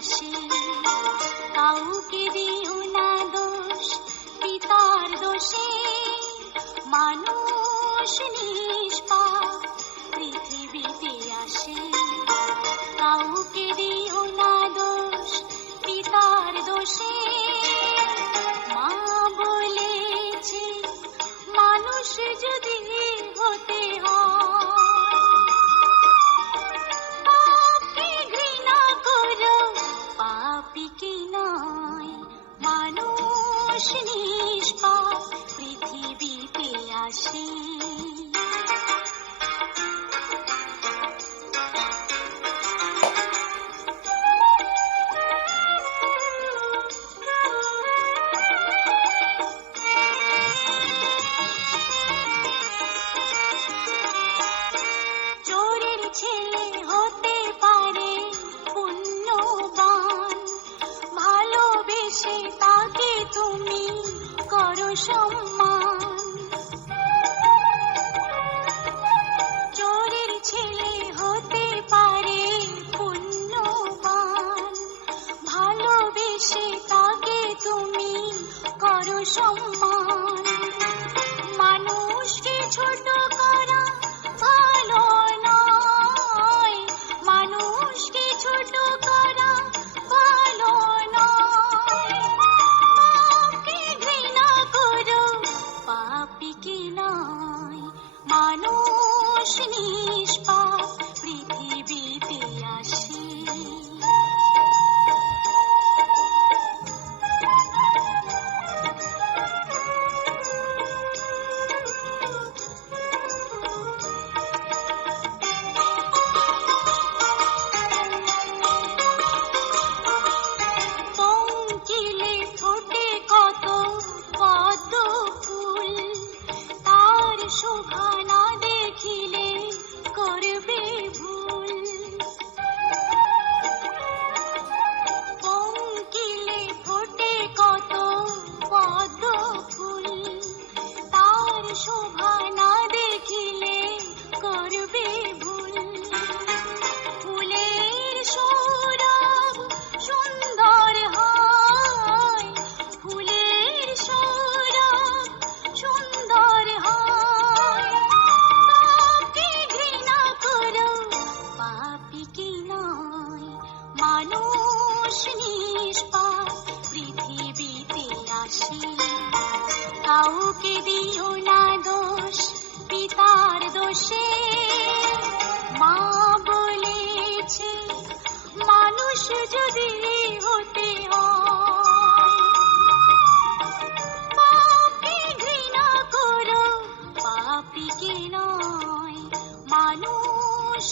আসে। কাউকে দিও না দোষ পিতার দোষে, মানুষ নিষ্পাপ পৃথিবীতে আসে। কাউকে দিও না দোষ পিতার দোষে, মা বলেছে মানুষ যদি হতে হয়, পাপকে ঘৃণা করো পাপীকে নয়। মানুষ নিষ্পাপ পৃথিবীতে আসে। চোরের ছেলে হতে পারে পুণ্যবান, ভালোবেসে তাকে তুমি করো সম্মান। চোরের ছেলে হতে পারে পুণ্যবান, ভালোবেসে তাকে তুমি করো সম্মান। মানুষকে ছোট করা ভালো নয়, মানুষকে ছোট করা ভালো নয়। পাপকে ঘৃণা করো পাপীকে নয়। মানুষ নিষ্পাপ পৃথিবীতে আসে। পঙ্কিলে ফোটে কত পদ্ম ফুল, তার শোভা না দেখিলে করবে ভুল। পঙ্কিলে ফোটে কত পদ্ম ফুল, তার শোভা না দেখিলে করবে ভুল। ফুলের সৌরভ সুন্দর হয়, ফুলের সৌরভ সুন্দর হয়। পাপকে ঘৃণা করো পাপীকে নয়। মানুষ নিষ্পাপ পৃথিবীতে আসে। কাউকে দিও না দোষ পিতার দোষে, মা বলেছে মানুষ যদি হতে হয়। পাপকে ঘৃণা করো পাপীকে নয়। মানুষ